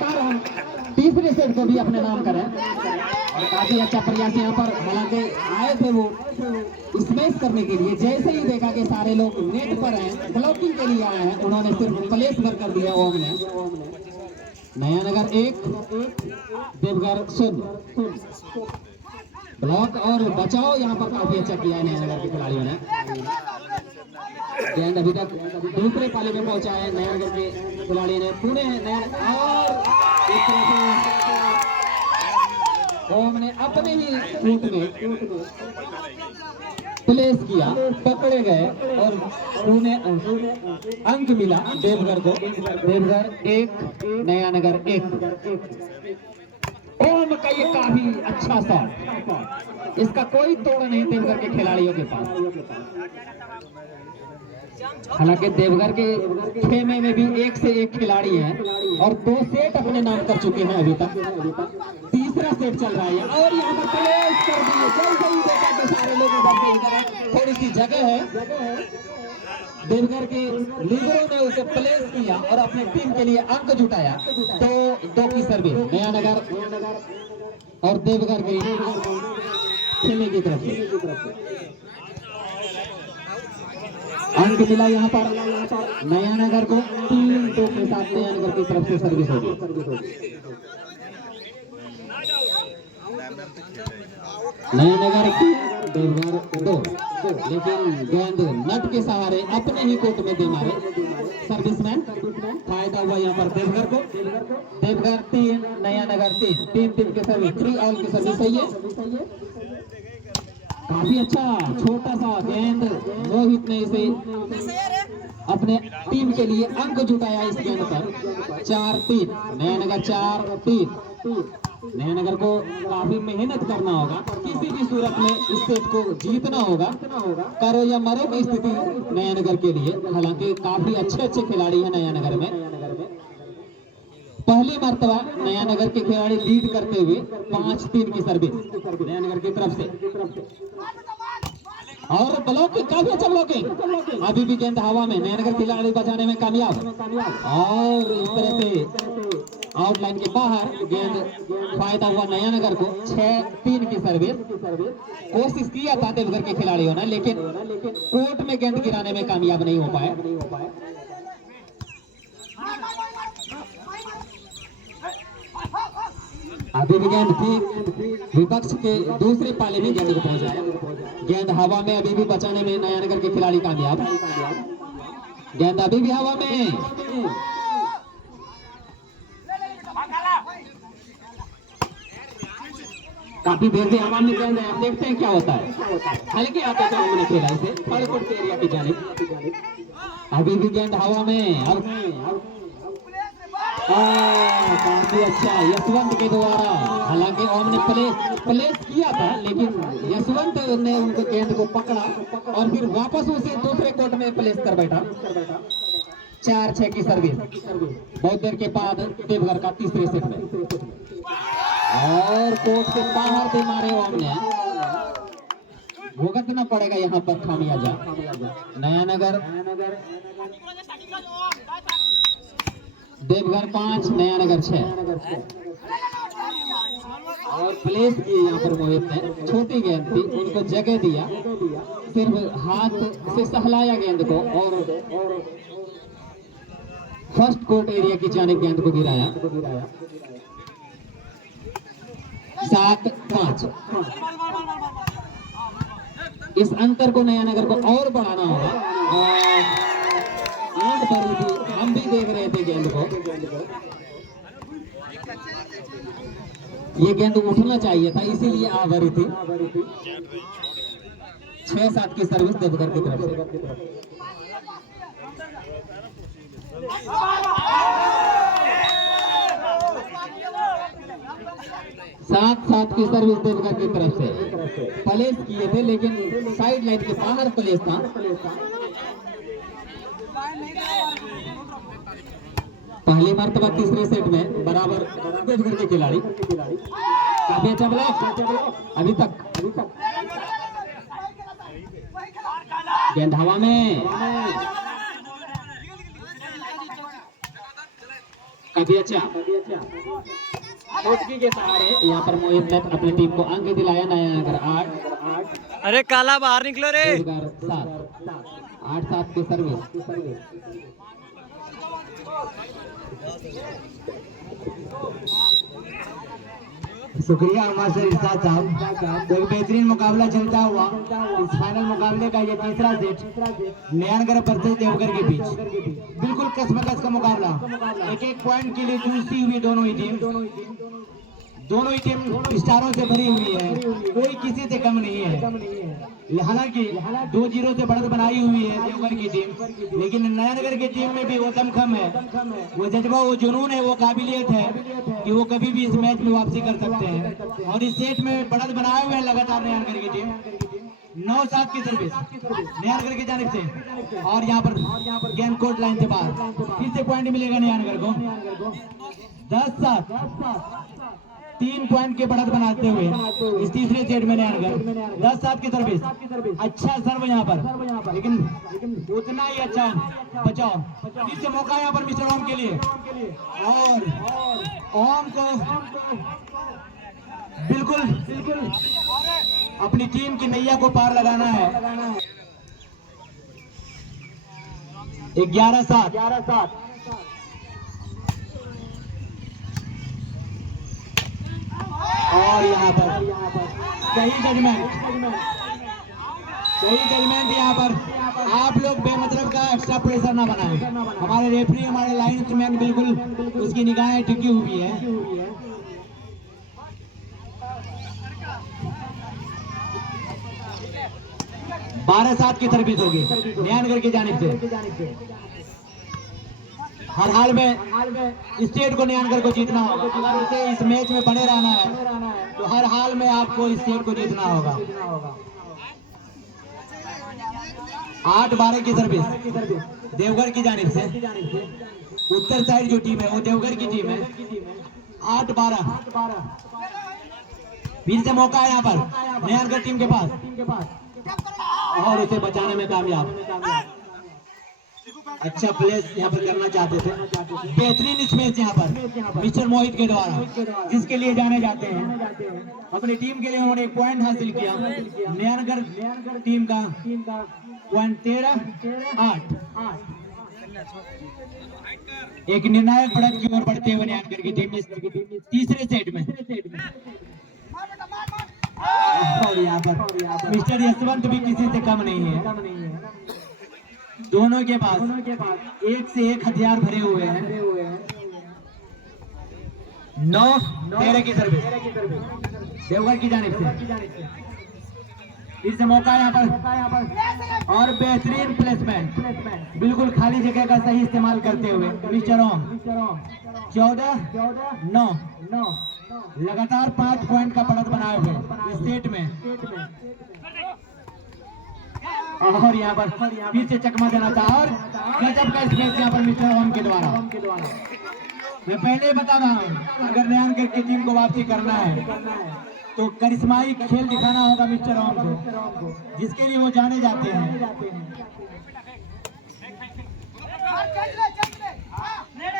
लगातार हम तीसरे सेट को भी अपने नाम करें। और काफी अच्छा प्रयास यहाँ पर, हालांकि आए थे वो स्मैश करने के लिए, जैसे ही देखा कि सारे लोग नेट पर हैं, ब्लॉकिंग के लिए आए हैं, उन्होंने सिर्फ प्लेस भर कर दिया ओम ने। नया नगर 1 देवघर 0। ब्लॉक और बचाओ यहाँ पर काफी अच्छा किया है नया नगर के खिलाड़ियों ने। गेंद अभी तक दूसरे पाले में पहुंचा है नया नगर के खिलाड़ी ने। पुणे नया और इस तरह से ओम ने अपने ही फुट में प्लेस किया, पकड़े गए और पुणे अंक मिला देवघर को। देवघर 1 नया नगर 1। ओम का ये काफी अच्छा शॉट, इसका कोई तोड़ नहीं देवघर के खिलाड़ियों के पास। हालांकि देवघर के खेमे में भी 1 से 1 खिलाड़ी हैं और 2 सेट अपने नाम कर चुके हैं अभी तक। तीसरा सेट चल रहा है और यहाँ पर प्लेस कर दिए। जैसे ही देखा कि सारे लोग उधर से इधर, थोड़ी सी जगह है, देवघर के लीडरों ने उसे प्लेस किया और अपने टीम के लिए अंक जुटाया। 2 की सर्विस नया नगर और देवघर के खेमे की तरफ से अंक मिला यहाँ पर नया नगर को। 3-2 के साथ नया नगर की तरफ से सर्विस होगी। नया नगर 3 देवघर 2, लेकिन गेंद नट के सहारे अपने ही कोर्ट में दे मारे सर्विसमैन। फायदा हुआ यहाँ पर देवघर को। देवघर 3 नया नगर 3 के सर्विस, 3 ऑल की सर्विस सही है। काफी अच्छा छोटा सा गेंद, रोहित ने इसे अपने टीम के लिए अंक जुटाया इस गेंद पर। 4-3 नया नगर 4-3। नया नगर को काफी मेहनत करना होगा, किसी भी सूरत में इस सेट को जीतना होगा। करो या मरो की स्थिति नया नगर के लिए। हालांकि काफी अच्छे खिलाड़ी हैं नया नगर में। पहली मर्तबा नया नगर के खिलाड़ी लीड करते हुए 5-3 की सर्विस नया नगर की तरफ से। और ब्लॉकिंग, काफी अच्छा ब्लॉकिंग। अभी भी गेंद हवा में, नया नगर खिलाड़ी बचाने में कामयाब। और इस तरह से आउटलाइन के बाहर गेंद, फायदा हुआ नया नगर को। 6-3 की सर्विस। कोशिश किया था देवघर के खिलाड़ियों ने, लेकिन कोर्ट में गेंद गिराने में कामयाब नहीं हो पाए। अभी भी गेंद थी विपक्ष के दूसरे पाले में गेंद को पहुंचाया। गेंद हवा में अभी भी बचाने में नया नगर के खिलाड़ी कामयाब। गेंद अभी भी हवा में। काफी देर से हवा में गेंद है, देखते हैं क्या होता है। हल्के हाथों से हमने खेला इसे थर्ड फुट एरिया की जानिब। अभी भी गेंद हवा में। काफी अच्छा यशवंत के द्वारा। हालांकि ओम ने प्लेस किया था, लेकिन यशवंत ने उनको गेंद को पकड़ा और फिर वापस उसे दूसरे कोर्ट में प्लेस कर बैठा। 4-6 की सर्विस बहुत देर के बाद देवघर का तीसरे सेट में। और कोर्ट से बाहर से मारे ओम ने। भुगतना पड़ेगा यहाँ पर खामियाजा। नया नगर देवघर 5 नया नगर 6। और प्लेस किए यहाँ पर मोहित ने। छोटी गेंद थी, उनको जगह दिया, सिर्फ हाथ से सहलाया गेंद को और फर्स्ट कोर्ट एरिया की जानिब गेंद को गिराया। 7-5। इस अंतर को नया नगर को और बढ़ाना होगा। हम भी देख रहे थे गेंद को। ये गेंद उठना चाहिए था, इसीलिए आ भरी थी। 6-7 की सर्विस देवघर की तरफ से। 7-7 की सर्विस देवघर की तरफ से। प्लेस किए थे, लेकिन साइड लाइन के बाहर प्लेस था। पहली मर्तबा तीसरे सेट में बराबर देवघर के खिलाड़ी। काफी अच्छा ब्लॉक अभी तक। गेंद हवा में। काफी अच्छा चुटकी के सहारे यहाँ पर मोहित ने अपनी टीम को अंक दिलाया। नयानगर 8। अरे काला बाहर निकलो रे। 8-7 के सर्विस। शुक्रिया मास्टर इरशाद साहब। एक बेहतरीन मुकाबला चलता हुआ इस फाइनल मुकाबले का ये तीसरा सेट नयानगर वर्सेस देवघर के बीच बिल्कुल कसमकस का मुकाबला। एक एक पॉइंट के लिए जूझती हुई दोनों ही टीम स्टारों से भरी हुई है, कोई किसी से कम नहीं है। हालांकि 2-0 से बढ़त बनाई हुई है देवघर की टीम, लेकिन नयानगर की टीम में भी वो दमखम है, वो जज्बा, वो जुनून है, वो काबिलियत है कि वो कभी भी इस मैच में वापसी कर सकते हैं। और इस सेट में बढ़त बनाए हुए लगातार नयानगर की टीम। 9-7 की सर्विस नयानगर की जानिब से, और यहाँ पर गेंद कोर्ट लाइन से बाहर। फिर से पॉइंट मिलेगा नयानगर को। 10-7 3 पॉइंट के बढ़त बनाते हुए इस तीसरे सेट में नयानगर 10-7 की सर्विस। अच्छा सर्व यहाँ पर, लेकिन उतना ही अच्छा बचाओ। फिर से मौका यहाँ पर मिस्टर ओम के लिए, और ओम को बिल्कुल अपनी टीम की नैया को पार लगाना है। 11-7 और यहाँ पर सही जजमेंट यहाँ पर। आप लोग बेमतलब का एक्स्ट्रा प्रेशर ना बनाएं। हमारे रेफरी, हमारे लाइन्समैन बिल्कुल उसकी निगाहें टिकी हुई है। बारह 7 की सर्विस होगी नयानगर की जानिब से। हर हाल में स्टेट को नयानगर को जीतना होगा। अगर उसे इस मैच में बने रहना है तो हर हाल में आपको इस स्टेट को जीतना होगा। 8-12 की सर्विस देवघर की जानिब से। उत्तर साइड जो टीम है वो देवघर की टीम है। 8-12 फिर से मौका है यहाँ पर नयानगर टीम के पास, और उसे बचाने में कामयाब। अच्छा प्लेस यहाँ पर करना चाहते थे। बेहतरीन स्मैच यहाँ पर मिस्टर मोहित के द्वारा, जिसके लिए जाने जाते हैं। अपनी टीम के लिए उन्होंने एक पॉइंट हासिल किया। नयानगर टीम का पॉइंट 13-8। एक निर्णायक बढ़त की ओर बढ़ते हुए नयानगर की टीम तीसरे सेट में। और यहाँ पर मिस्टर यशवंत भी किसी से कम नहीं है। दोनों के पास एक से एक हथियार भरे हुए हैं। 9-13 की सर्विस देवघर की जानिब से। फिर से मौका यहाँ पर, और बेहतरीन प्लेसमेंट, बिल्कुल खाली जगह का सही इस्तेमाल करते हुए मिस्टर ओम। 14-9 लगातार 5 पॉइंट का बढ़त बनाए हुए इस सेट में। और यहाँ पर फिर से चकमा देना था, और गजब का स्पेस यहाँ पर मिस्टर ओम के द्वारा। मैं पहले ही बता रहा हूँ, अगर नयानगर की टीम को वापसी करना है तो करिश्माई खेल दिखाना होगा मिस्टर ओम को, जिसके लिए वो जाने जाते हैं।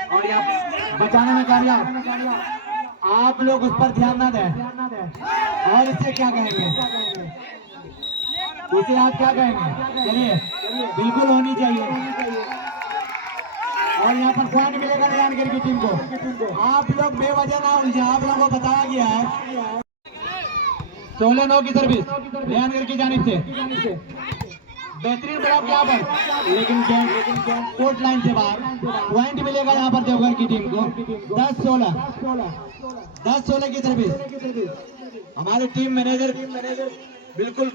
और यहाँ बचाने में कामयाब। आप लोग उस पर ध्यान ना दें। और इससे क्या कहेंगे, इसे आप क्या कहेंगे? चलिए, बिल्कुल होनी चाहिए। और यहाँ पर पॉइंट मिलेगा नयानगर की टीम को। आप लोग बेवजह ना उलझे, आप लोगों को बताया गया है। 16-9 की सर्विस नयानगर की जानिब से। बेहतरीन ब्लॉक यहाँ पर, लेकिन कोर्ट लाइन से बाहर। पॉइंट मिलेगा यहाँ पर देवघर की टीम को। 10-16 की सर्विस। हमारे टीम मैनेजर बिल्कुल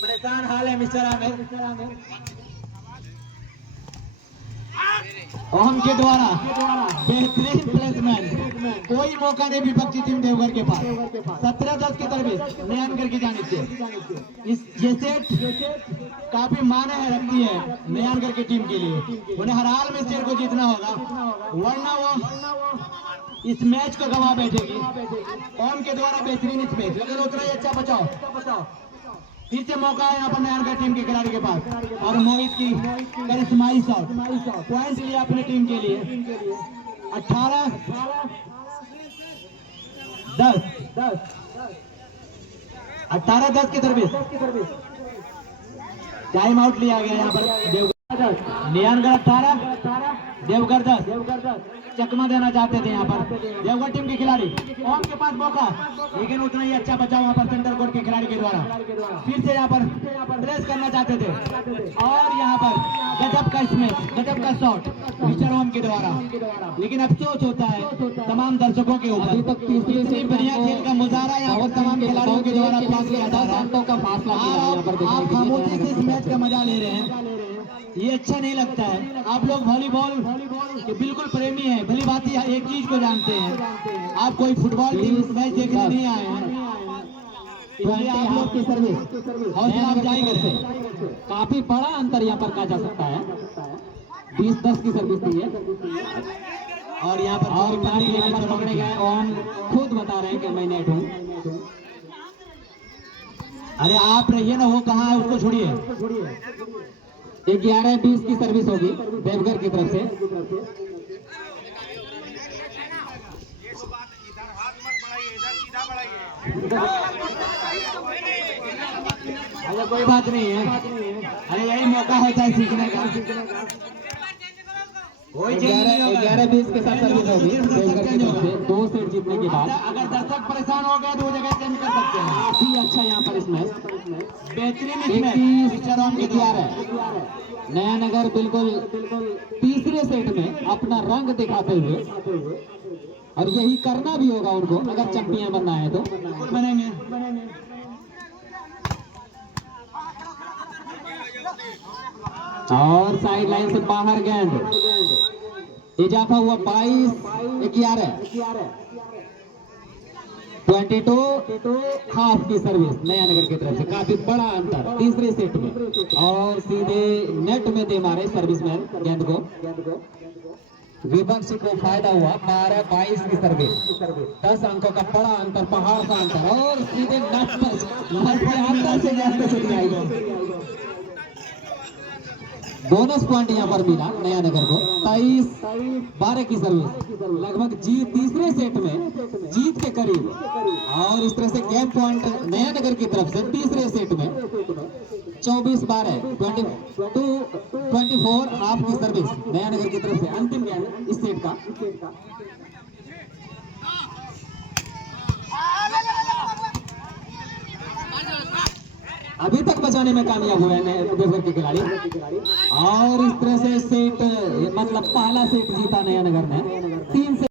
परेशान हाल है मिस्टर आमिर। ओम के द्वारा बेहतरीन प्लेसमेंट, कोई मौका नहीं विपक्षी टीम देवघर के पास। 17-10 की सर्विस नयानगर की जानिब से। ये सेट काफी माने रखती है नयानगर की टीम के लिए। उन्हें हर हाल में सेट को जीतना होगा, वरना वो इस मैच को गवा बैठेगी। ओम के द्वारा बेहतरीन स्पेस, लेकिन उतना ही अच्छा बचाओ। फिर से मौका है यहाँ पर नयानगर टीम के खिलाड़ी के पास, और मोहित की करिश्माई शॉट पॉइंट लिया अपनी टीम के लिए। 18 10 18-10 की सर्विस। टाइम आउट लिया गया यहाँ पर देवगढ़। नियानगढ़ 18 देवगढ़ 10। चकमा देना चाहते थे यहाँ पर देवगढ़ टीम के खिलाड़ी। ओम के पास मौका, लेकिन उतना ही अच्छा बचा वहाँ पर सेंटर कोर्ट के खिलाड़ी के द्वारा। फिर से यहाँ पर प्रेस करना चाहते थे और यहाँ पर गजब का स्मैश, गजब का शॉट मिस्टर ओम के द्वारा। लेकिन अफसोस होता है तमाम दर्शकों के ऊपर, इतनी बढ़िया खेल का मुजाहरा यहाँ पर तमाम खिलाड़ियों के द्वारा पास किया जा रहा है। आप खामोशी से इस मैच का मजा ले रहे हैं, ये अच्छा नहीं लगता है। आप लोग वॉलीबॉल के बिल्कुल प्रेमी हैं, भली भांति एक चीज को जानते हैं, आप कोई फुटबॉल टीम मैच देखने नहीं आए हैं, इसलिए आप लोग की सर्विस हौसला अफजाई करते हैं। काफी बड़ा अंतर यहाँ पर कहा जा सकता है। 20-10 की सर्विस दी है और यहाँ पर और मैच यहाँ पर पकड़े गए। ओम खुद बता रहे हैं कि मैं नेट हूँ। अरे आप रहिए ना, वो कहाँ है उसको छोड़िए। 11-20 की सर्विस होगी देवघर की तरफ से। अरे कोई बात नहीं है, अरे यही मौका होता है सीखने का। कोई 11-20 के साथ सर्विस होगी देवघर की तरफ से। 2 सेट जीतने के बाद अगर दर्शक परेशान हो गए तो वो जगह चेंज कर सकते हैं। काफी अच्छा यहाँ पर इसमें बेहतरीन 11। नया नगर बिल्कुल तीसरे सेट में अपना रंग दिखाते हुए, और यही करना भी होगा उनको अगर चैंपियन बनना है तो। बनेंगे। और साइड लाइन से बाहर गेंद, इजाफा हुआ 22-11। 22 हाफ की सर्विस नया नगर की तरफ से। काफी बड़ा अंतर तीसरे सेट में, और सीधे नेट में दे मारे सर्विसमैन गेंद को। विपक्ष को फायदा हुआ। 12-22 की सर्विस। 10 अंकों का बड़ा अंतर, पहाड़ का अंतर, और सीधे नेट पर अंदर से गेंद छुट आई। बोनस पॉइंट यहाँ पर मिला नया नगर को। 23-12 की सर्विस। लगभग जीत तीसरे सेट में जीत के करीब, और इस तरह से गेम पॉइंट नया नगर की तरफ से तीसरे सेट में। 24-12 24 हाफ की सर्विस नया नगर की तरफ से। अंतिम गेंद इस सेट का। अभी तक बचाने में कामयाब हुए हैं देवघर के खिलाड़ी, और इस तरह से सेट मतलब पहला सेट जीता नया नगर ने 3 से।